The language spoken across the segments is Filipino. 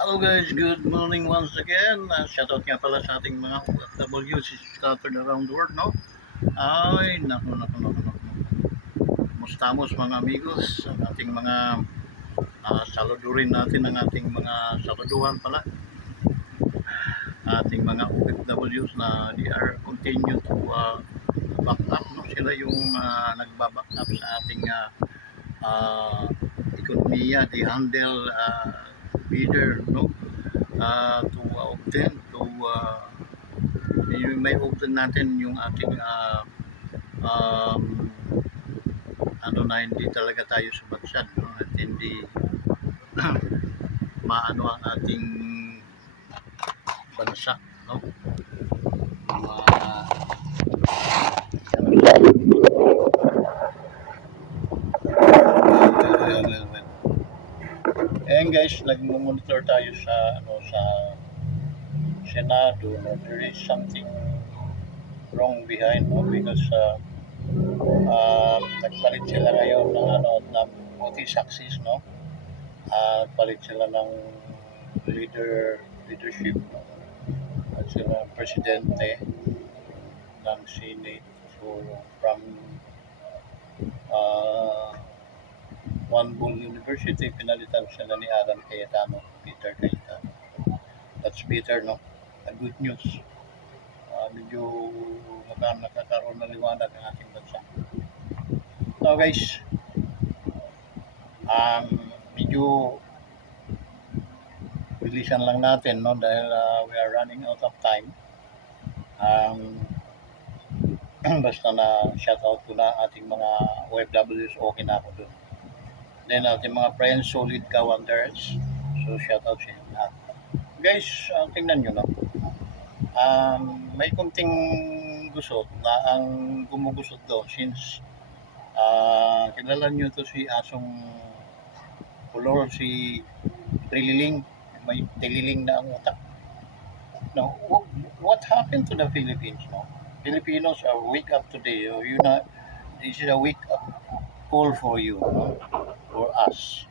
Hello guys, good morning once again. Shoutout nga pala sa ating mga OFWs scattered around the world, no? Ay, naku. Mustamos mga amigos, ang ating mga saludurin natin ang ating mga saluduhan pala. Ating mga OFWs na they are continue to back up, no? Sila yung nagbaback up sa ating uh, ekonomiya, they handle leader, no? To obtain to may open natin yung ating um, ano na hindi talaga tayo sumagsad, no? At hindi maano ang ating bansa, no? And guys, nagmo-monitor tayo sa sa Senado, no? There is something wrong behind, no? Because nagpalit sila ngayon ng ng multi-success, no? Palit sila ng leadership, no? At sila presidente ng Senate. So from One Bull University, pinalitan sila ni Adam Cayetano, Peter Cayetano. That's better, no? Good news. Medyo nakakaroon ng liwanag ang ating bansa. Now guys, medyo bilisan lang natin, no? Dahil we are running out of time. Basta na shoutout ko na ating mga OFWs, okay na ako doon. Then ating mga friends, solid ka wonders. So shoutout sa inyo lahat. Guys, tingnan nyo, no? May kunting gusot na ang gumugusot doon since kilala nyo to si Asong Pulor, si Trililing. May tililing na ang utak. No, what happened to the Philippines, no? Filipinos are wake up today. This is a wake up call for you, no? For us.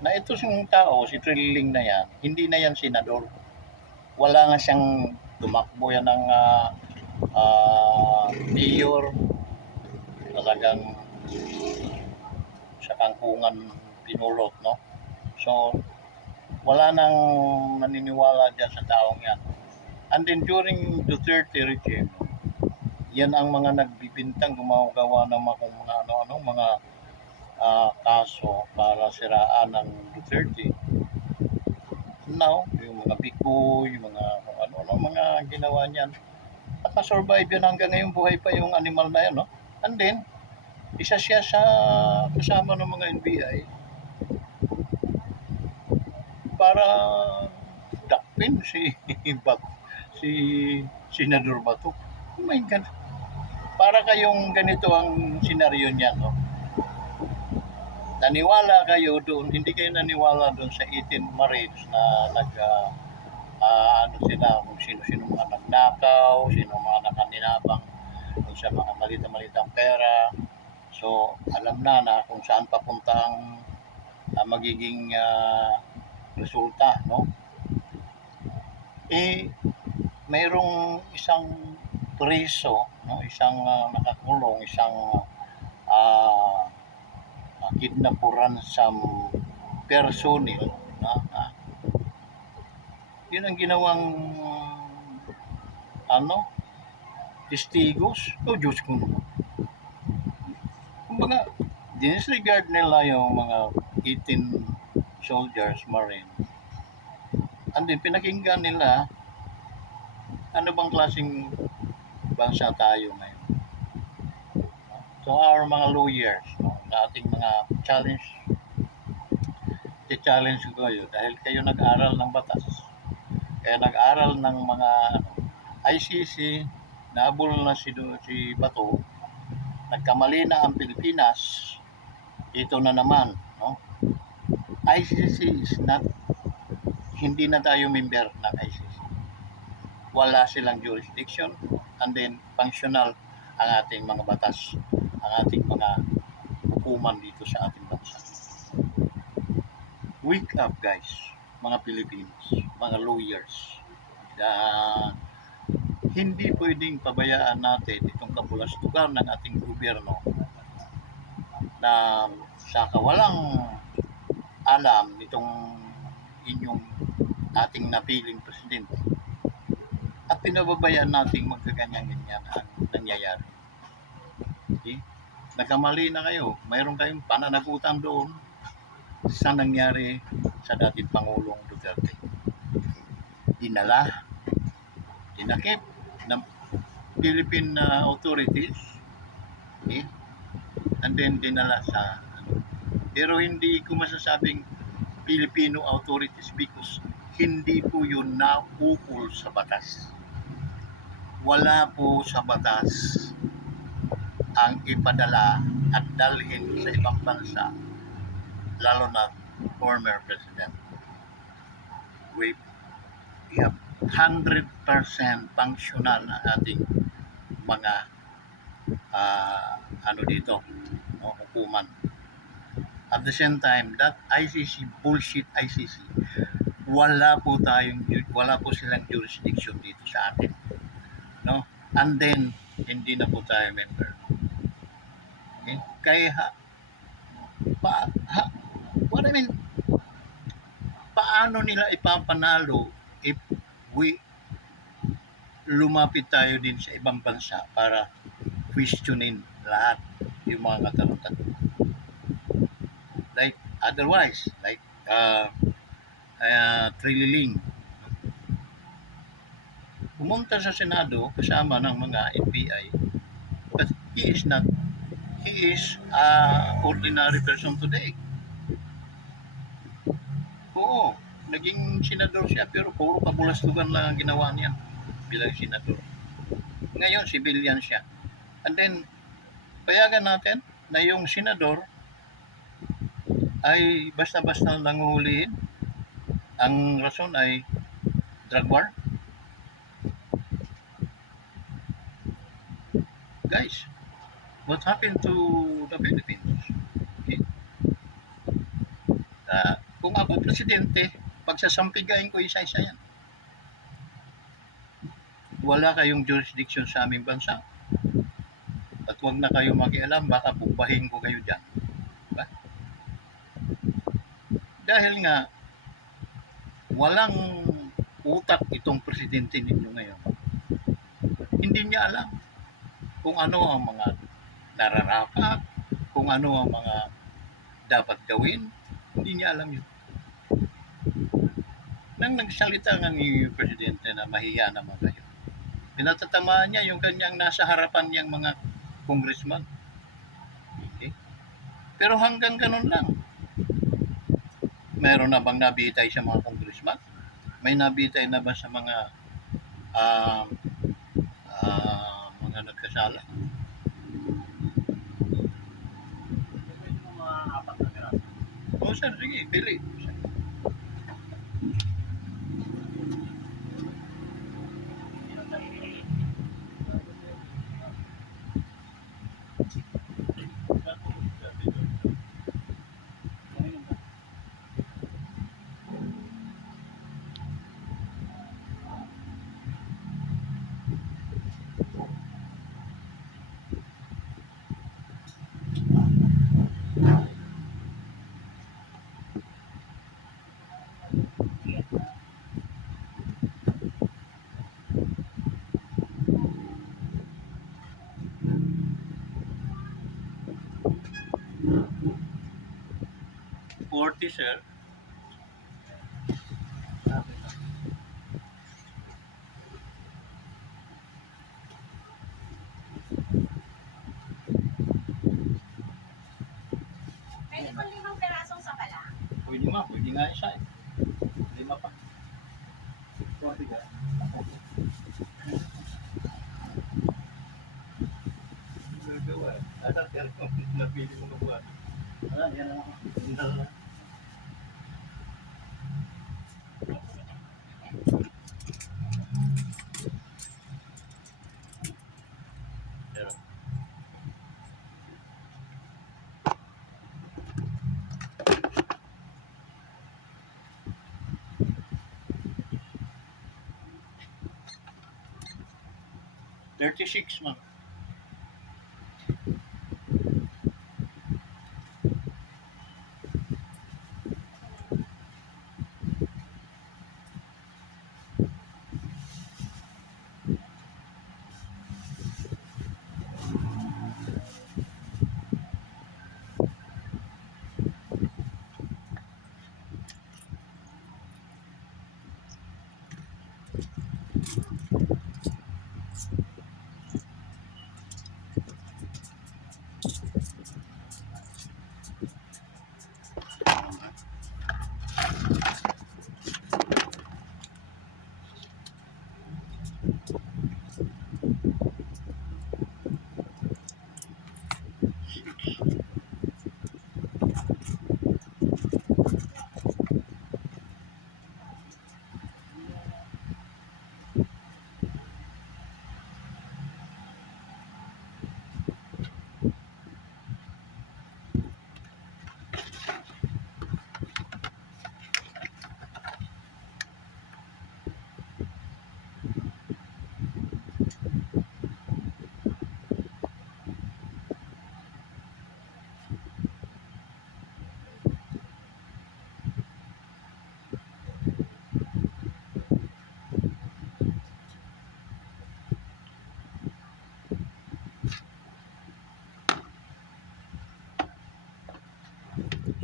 Na ito siyang tao, si Trililing na yan, hindi na yan senador. Wala nga siyang tumakbo yan ng mayor. Talagang sa kangkungan pinulot, no? So, wala nang naniniwala dyan sa taong yan. And then during Duterte regime, yan ang mga nagbibintang gumagawa ng mga mga kaso para siraan ng Duterte. Now, yung mga biko, yung mga mga ginawa niyan, at na-survive yan hanggang ngayon, buhay pa yung animal na yan, no? And then, isa siya sa kasama ng mga NBI para dakpin si si Senador Bato. Oh my God. Para kayong ganito ang senaryo niya, no? Naniwala kayo doon, hindi kayo naniwala doon sa 18 Marines na sila, kung sino-sino mga nagnakaw, sino mga nakaninabang kung sa mga malita-malitang pera. So, alam na kung saan papunta ang magiging resulta, no? Mayroong isang preso, no? Isang nakakulong, isang kidnapuran sa personnel, yun ang ginawang testigos. Diyos ko naman. Kumbaga, disregard nila yung mga 18 soldiers, marine. And then, pinakinggan nila, ano bang klaseng bansa tayo ngayon? So, our mga lawyers, no, na ating mga i-challenge ko kayo dahil kayo nag-aral ng batas. Kaya nag-aral ng mga ICC, nabul na si Bato, nagkamali na ang Pilipinas, ito na naman, no? ICC is not, hindi na tayo member ng ICC. Wala silang jurisdiction, and then functional ang ating mga batas, ang ating mga hukuman dito sa ating bansa. Wake up, guys. mga Pilipinos, mga lawyers. Uh, Hindi pwedeng pabayaan natin itong kabulastugan ng ating gobyerno na sa kawalang alam nitong inyong ating napiling presidente at pinababayaan nating magkaganyan-ganyan ang nangyayari. Okay? Nagkamali na kayo. Mayroon kayong pananagutan doon sa nangyari sa dating Pangulong Duterte. Dinala, tinakip ng Philippine authorities, okay? And then dinala sa pero hindi ko masasabing Filipino authorities because hindi po yun naukol sa batas. Wala po sa batas ang ipadala at dalhin sa ibang bansa, lalo na former president. We have 100% functional na ating mga dito, no, hukuman. At the same time, that ICC, bullshit ICC, wala po silang jurisdiction dito sa atin. No? And then, hindi na po tayo member. Okay? Kaya, what I mean, paano nila ipapanalo if we lumapit tayo din sa ibang bansa para questionin lahat yung mga katanungan. Like otherwise, like Trililing pumunta sa Senado kasama ng mga NBI, but he is ordinary person today. Oo, naging senador siya pero puro kabulastugan lang ang ginawa niya bilang senador. Ngayon, civilian siya. And then, payagan natin na yung senador ay basta-basta nanguhulihin. Ang rason ay drug war. Guys, what happened to the Philippines? Okay. Kung ako presidente, pagsasampigain ko isa-isa yan. Wala kayong jurisdiction sa aming bansa. At huwag na kayo makialam, baka bubahin ko kayo dyan. Diba? Dahil nga, walang utak itong presidente ninyo ngayon. Hindi niya alam kung ano ang mga nararapat, kung ano ang mga dapat gawin. Hindi niya alam yun. Nang nagsalita ng presidente na mahiya naman kayo, pinatatamaan niya yung kanyang nasa harapan niyang mga congressman. Okay? Pero hanggang ganun lang. Meron na bang nabitay sa mga congressman? May nabitay na ba sa mga mga nagkasala? O sir, sige, pili. Forty, sir. Pwede po 5 pirasong sa pala. Pwede nga isa eh. 5 pa. Gagawa. Napili mo na buwan. Yan ako. 36 man.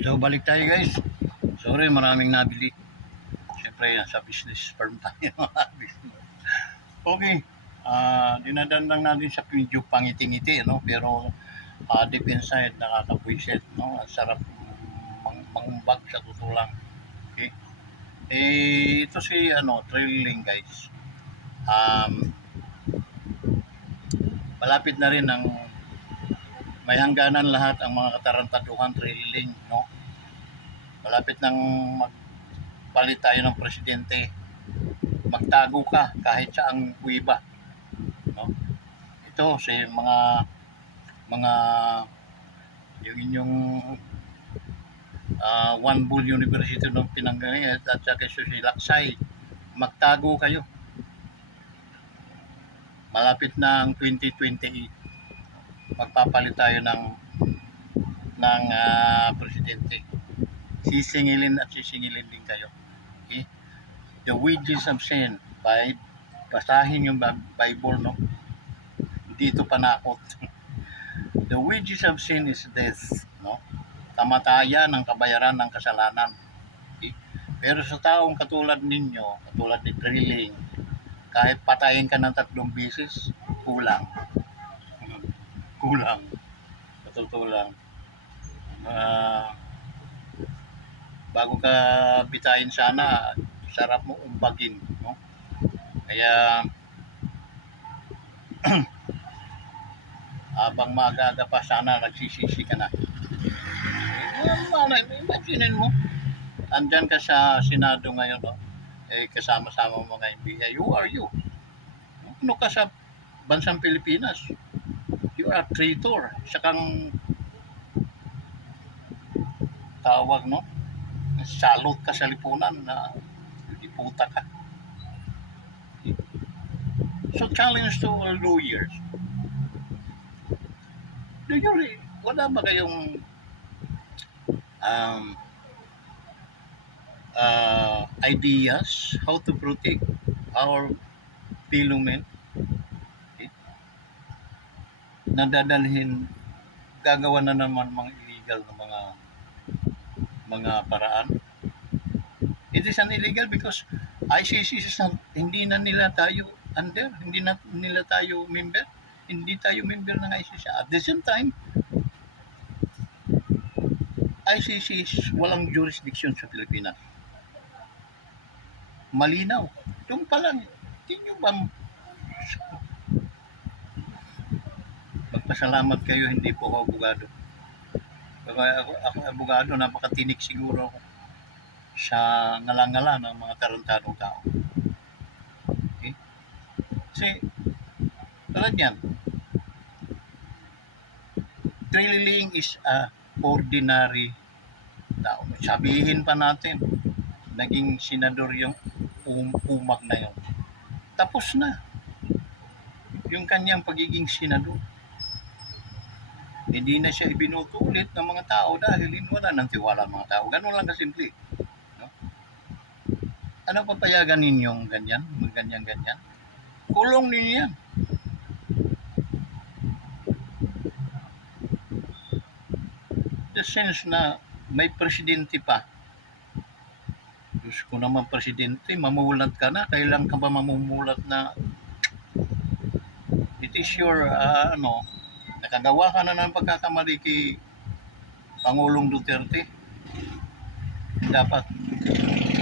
So balik tayo guys. Sorry, maraming nabili. Siyempre, sa business firm tayo. Okay. Dinadaan lang natin sa medyo pangiti-ngiti, no? Pero deep inside, nakakapwisit, no? Ang sarap mangumbag sa tutulang. Okay. Ito si, trailing guys. Malapit na rin ang may hangganan lahat ang mga katarantaduhan trailing, no? Malapit nang magpalit tayo ng presidente. Magtago ka kahit saang kuiba, no? Ito si mga yung inyong One Bull University ng Pinanggalingan at saka si Laksay, magtago kayo. Malapit na ang 2028. Magpapalit tayo ng presidente. Sisingilin at sisingilin din kayo. Okay? The wages of sin, by basahin yung Bible, no? Dito panakot. The wages of sin is death, no? Kamatayan ang kabayaran ng kasalanan. Okay? Pero sa taong katulad ninyo, katulad ni Drilling, kahit patayin ka ng 3 beses, kulang. Kulang. Patutulang. Bago ka bitayin sana, sarap mo umbagin, no? Kaya habang maaga pa sana nagsisisi ka na. Imagine mo, andyan ka sa Senado ngayon, no? Kasama-sama mo mga NBI. You are you. Ano ka sa bansang Pilipinas? You are a traitor. Isa kang tawag, no? Salot ka sa lipunan na diputa ka. So challenge to all lawyers. Do you really, wala ba kayong ideas how to protect our fellow men? Okay? Nadadalhin, gagawa na naman mga illegal na mga paraan. It is an illegal because ICC hindi na nila tayo under, hindi na nila tayo member, hindi tayo member ng ICC. At the same time, ICC is walang jurisdiction sa Pilipinas. Malinaw. Doon pa lang, hindi nyo ba magpasalamat kayo, hindi po ako abogado. Ako abogado, napakatinik siguro ako sa ngala-ngala ng mga tarantadong tao. Okay? Kasi, tulad yan, Drilling is a ordinary tao. Sabihin pa natin, naging senador yung umag na yun. Tapos na. yung kanyang pagiging senador. Hindi na siya ibinuto ulit ng mga tao dahil wala ng tiwala ng mga tao. Ganun lang kasimple. No? Ano papayagan ninyong ganyan? Ganyan-ganyan? Kulong ninyo yan. The sense na may presidente pa. Diyos ko naman presidente, mamulat ka na. Kailan ka ba mamumulat na it is your, nakagawa ka na ng pagkakamali kay Pangulong Duterte. Dapat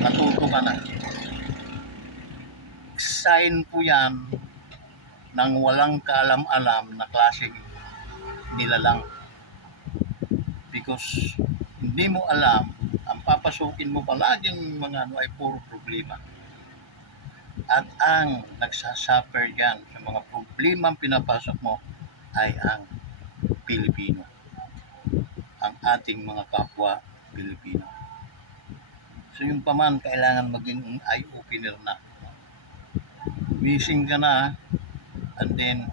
natuto ka na. Sign po yan ng walang kaalam-alam na klaseng nilalang. Because hindi mo alam, ang papasukin mo palaging mga ay puro problema. At ang nagsasuffer yan sa mga problema ang pinapasok mo ay ang Pilipino. Ang ating mga kapwa Pilipino. So yung paman, kailangan maging eye-opener na. Missing ka na, and then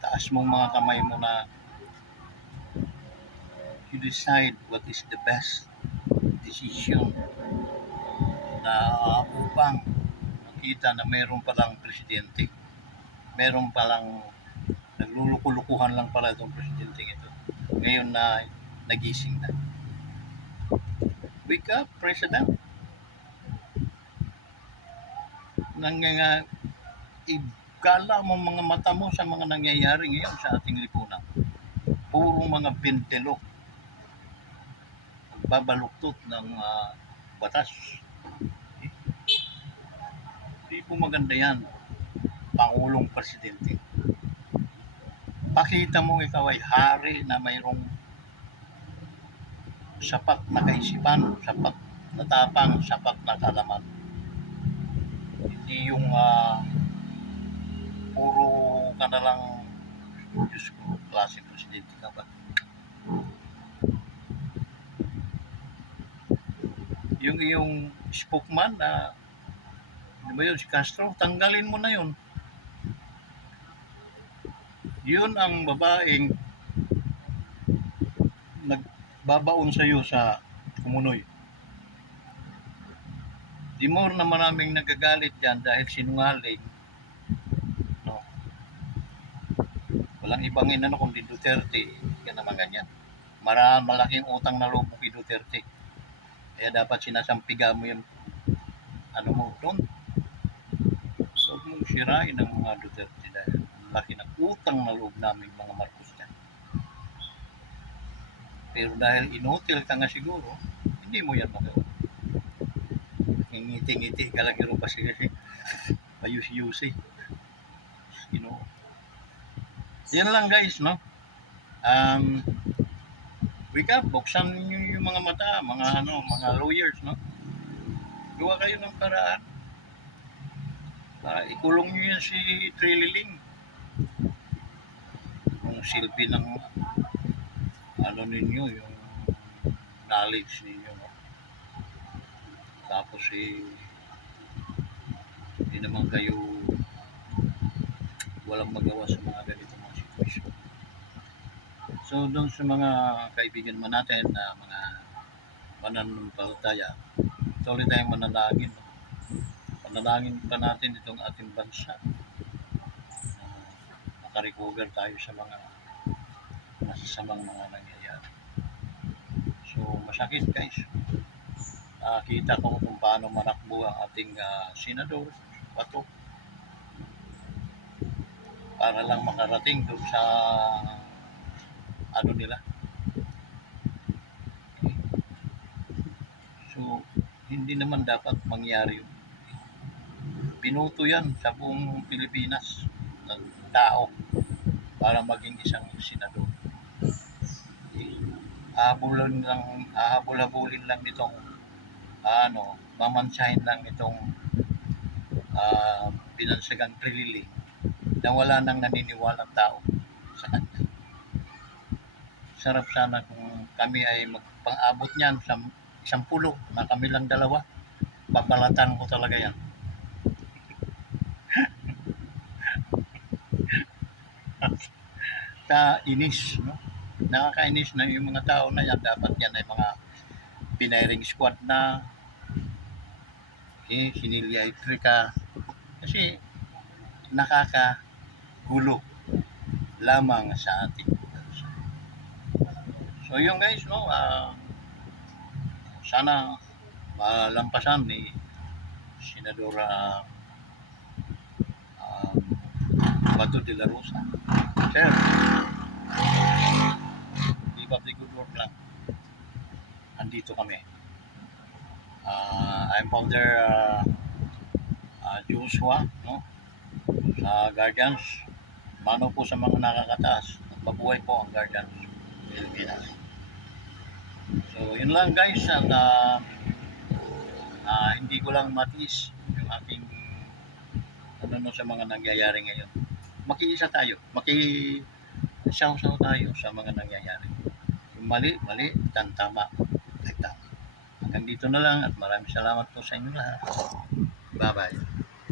taas mong mga kamay mo na you decide what is the best decision na upang makita na mayroon palang presidente, mayroon palang naglulukulukuhan lang pala itong presidente ito. Ngayon na nagising na. Wake up, President. Igala mo mga mata mo sa mga nangyayari ngayon sa ating lipunan. Puro mga bintelo. Magbabaluktot ng batas. Hindi po maganda yan. Pangulong Presidente. Pakita mo ikaw ay hari na mayroong sapat na kaisipan, sapat na tapang, sapat na kalaman. Hindi yung puro ka na lang, Diyos ko, klase presidente ka ba? Yung iyong spokesman na ano ba yun, si Castro, tanggalin mo na yun. Yun ang babaeng nagbabaon sa iyo sa kumunoy. Di more na maraming nagagalit dyan dahil sinungaling. No? Walang ibang inano kundi Duterte. Yan naman ganyan. Malaking utang na loob kay Duterte. Kaya dapat sinasampiga mo yung ano mo doon. So mong sirain ang mga Duterte dahil laki ng utang na loob namin mga Marcos dyan. Pero dahil inutil ka nga siguro, hindi mo yan magawa. Ngiti-ngiti ka lang iro kasi payusi-yusi. Yan lang guys, no? Wake up, buksan niyo yung mga mata, mga lawyers, no? Gawa kayo ng paraan. Para ikulong niyo yan si Trililing. Yung silbi ng ninyo, yung knowledge ninyo, no? Tapos hindi naman kayo walang magawa sa mga ganito mga sitwasyon. So doon sa mga kaibigan man natin na mga mananampalataya, tuloy tayong manalangin. Panalangin pa natin itong ating bansa. Makarecover tayo sa mga masasamang mga nangyayari. So masakit guys. Kita ko kung paano manakbo ang ating senador, Bato, para lang makarating doon sa nila. Okay. So, hindi naman dapat mangyari yun. Binoto yan sa buong Pilipinas ng tao para maging isang senador. Okay. Ahabol-habulin lang nitong mamansahin lang itong binansagang Trililing na wala nang naniniwalang tao sa kanya. Sarap sana kung kami ay magpang-abot niyan sa 10 na kami lang dalawa. Papalatan ko talaga yan. nakakainis, no? Nakakainis na yung mga tao na yan, dapat yan ay mga pinaring squad na, okay, sinilya itrika, kasi nakakagulo lamang sa ating bansa. So yun guys, no, sana malampasan ni Senadora Bato de la Rosa. Sir, keep up the good work lang. Andito kami. I'm founder Joshua, no? Sa Guardians. Mano po sa mga nakakataas. Mabuhay po ang Guardians Pilipinas. So, yun lang guys. At hindi ko lang matiis yung aking sa mga nangyayari ngayon. Makiisa tayo. Saw-saw tayo sa mga nangyayari. Yung mali, tama. Ay tama. Hanggang dito na lang at maraming salamat po sa inyo lahat. Bye-bye.